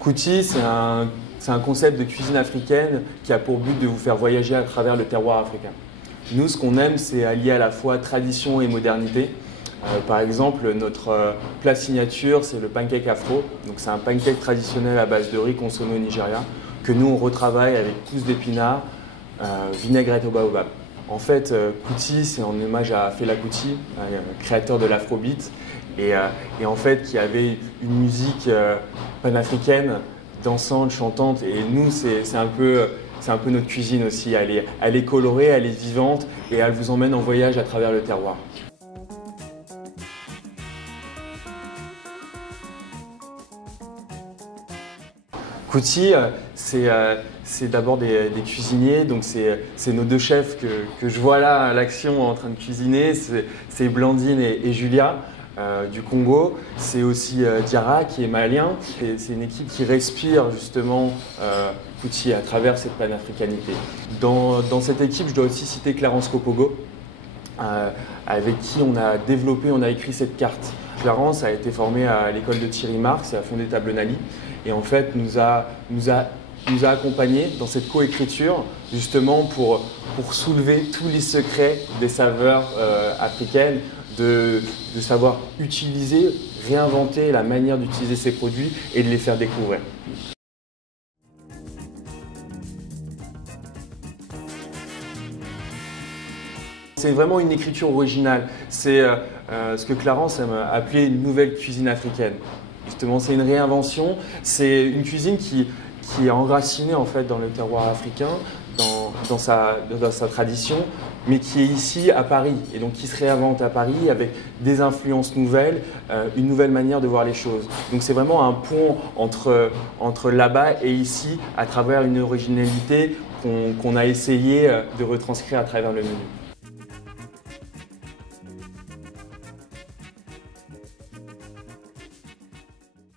Kuti, c'est un concept de cuisine africaine qui a pour but de vous faire voyager à travers le terroir africain. Nous, ce qu'on aime, c'est allier à la fois tradition et modernité. Par exemple, notre plat signature, c'est le pancake afro. Donc, c'est un pancake traditionnel à base de riz consommé au Nigeria que nous, on retravaille avec pousses d'épinards, vinaigrette au baobab. En fait, Kuti, c'est en hommage à Fela Kuti, créateur de l'afrobeat, et en fait, qui avait une musique panafricaine, dansante, chantante. Et nous, c'est un peu notre cuisine aussi. Elle est colorée, elle est vivante, et elle vous emmène en voyage à travers le terroir. Kuti, c'est d'abord des cuisiniers, donc c'est nos deux chefs que je vois là à l'action en train de cuisiner, c'est Blandine et Julia du Congo, c'est aussi Diarra qui est malien, c'est une équipe qui respire justement Kuti à travers cette panafricanité. Dans cette équipe, je dois aussi citer Clarence Kopogo, avec qui on a développé, on a écrit cette carte. Clarence a été formé à l'école de Thierry Marx, a fondé Table Nali, et en fait nous a accompagnés dans cette coécriture justement pour soulever tous les secrets des saveurs africaines, de savoir utiliser, réinventer la manière d'utiliser ces produits et de les faire découvrir. C'est vraiment une écriture originale. C'est ce que Clarence aime appeler une nouvelle cuisine africaine. Justement, c'est une réinvention. C'est une cuisine qui est enracinée en fait dans le terroir africain, dans sa tradition, mais qui est ici à Paris et donc qui se réinvente à Paris avec des influences nouvelles, une nouvelle manière de voir les choses. Donc c'est vraiment un pont entre là-bas et ici à travers une originalité qu'on a essayé de retranscrire à travers le menu.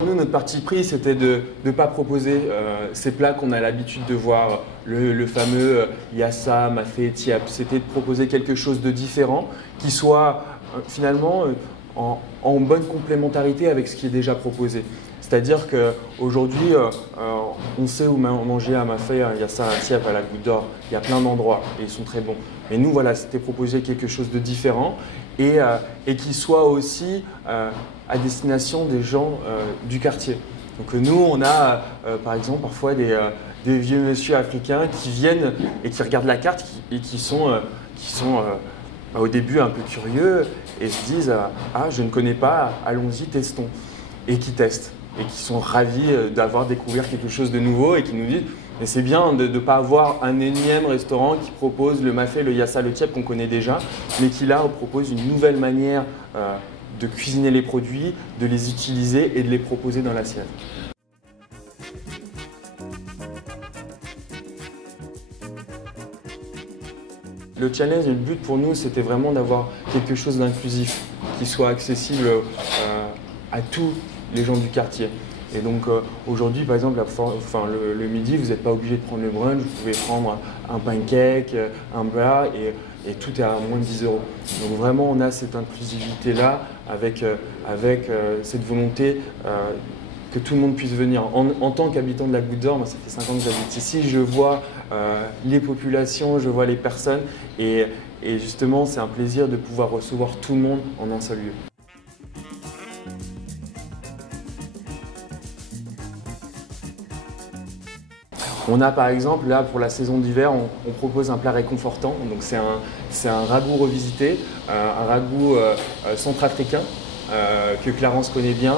Nous, notre parti pris, c'était de ne pas proposer ces plats qu'on a l'habitude de voir, le fameux yassa, mafé, tiap. C'était de proposer quelque chose de différent qui soit finalement en bonne complémentarité avec ce qui est déjà proposé. C'est-à-dire qu'aujourd'hui, on sait où manger un mafé, un yassa, un tiap à la Goutte d'Or. Il y a plein d'endroits et ils sont très bons. Mais nous, voilà, c'était proposer quelque chose de différent et qui soit aussi à destination des gens du quartier. Donc nous, on a par exemple parfois des vieux monsieur africains qui viennent et qui regardent la carte et qui sont au début un peu curieux et se disent « Ah, je ne connais pas, allons-y, testons » et qui testent et qui sont ravis d'avoir découvert quelque chose de nouveau et qui nous disent « Mais c'est bien de ne pas avoir un énième restaurant qui propose le mafé, le yassa, le tiep qu'on connaît déjà, mais qui là propose une nouvelle manière de cuisiner les produits, de les utiliser et de les proposer dans l'assiette. » Le challenge et le but pour nous, c'était vraiment d'avoir quelque chose d'inclusif, qui soit accessible à tous les gens du quartier. Et donc aujourd'hui, par exemple, le midi, vous n'êtes pas obligé de prendre le brunch, vous pouvez prendre un pancake, un plat et tout est à moins de 10 €. Donc vraiment, on a cette inclusivité-là avec cette volonté que tout le monde puisse venir. En tant qu'habitant de la Goutte d'Or, moi ça fait 5 ans que j'habite ici, je vois les populations, je vois les personnes et justement, c'est un plaisir de pouvoir recevoir tout le monde en un seul lieu. On a par exemple, là pour la saison d'hiver, on propose un plat réconfortant. Donc c'est un ragoût revisité, un ragoût centrafricain que Clarence connaît bien,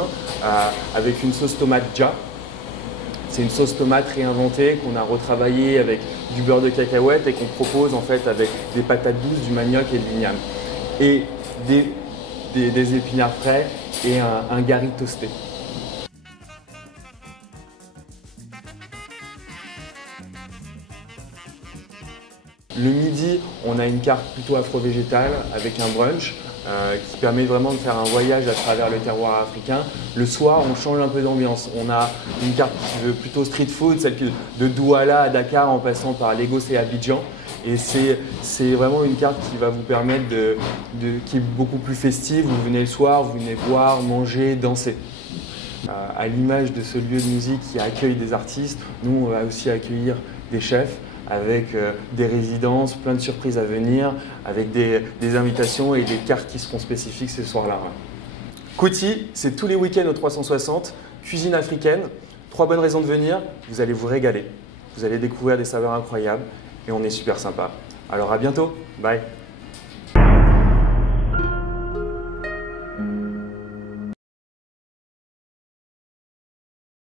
avec une sauce tomate dja. C'est une sauce tomate réinventée qu'on a retravaillée avec du beurre de cacahuète et qu'on propose en fait avec des patates douces, du manioc et de l'igname. Et des épinards frais et un gari toasté. Le midi, on a une carte plutôt afro-végétale avec un brunch qui permet vraiment de faire un voyage à travers le terroir africain. Le soir, on change un peu d'ambiance. On a une carte qui veut plutôt street food, celle de Douala à Dakar en passant par Lagos et Abidjan. Et c'est vraiment une carte qui va vous permettre qui est beaucoup plus festive. Vous venez le soir, vous venez boire, manger, danser. À l'image de ce lieu de musique qui accueille des artistes, nous on va aussi accueillir des chefs avec des résidences, plein de surprises à venir, avec des invitations et des cartes qui seront spécifiques ce soir-là. Kouti, c'est tous les week-ends au 360, cuisine africaine, 3 bonnes raisons de venir, vous allez vous régaler, vous allez découvrir des saveurs incroyables et on est super sympa. Alors à bientôt, bye.